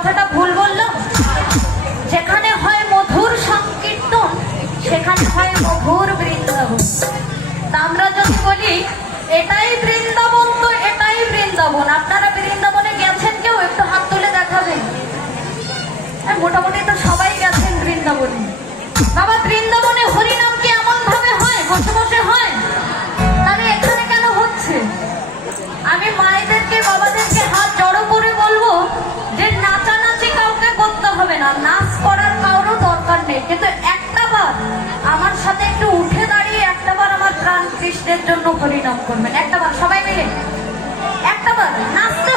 কথাটা ভুল বললাম? যেখানে হয় মধুর সংকীর্তন সেখানে হয় মধুর বৃন্দাবন। তা আমরা যদি বলি এটাই বৃন্দাবন, তো এটাই বৃন্দাবন। আপনারা বৃন্দাবনে গেছেন? কেউ একটু হাত তুলে দেখাবেন। মোটামুটি তো সবাই গেছেন বৃন্দাবনে। বাবা, বৃন্দাবনে হরিনাম কি এমন ভাবে হয়, বসে বসে হয়? তাহলে এখানে কেন হচ্ছে? আমি মায়েদেরকে, বাবাদেরকে হাত জড়ো করে বলবো যে নাচানাচি কাউকে করতে হবে না, নাচ করার কারোর দরকার নেই, কিন্তু একটা বার আমার সাথে একটু উঠে দাঁড়িয়ে একটা বার আমার প্রাণ কৃষ্ণের জন্য হরিনাম করবেন। একটা বার সবাই মিলে একটা বার নাচতে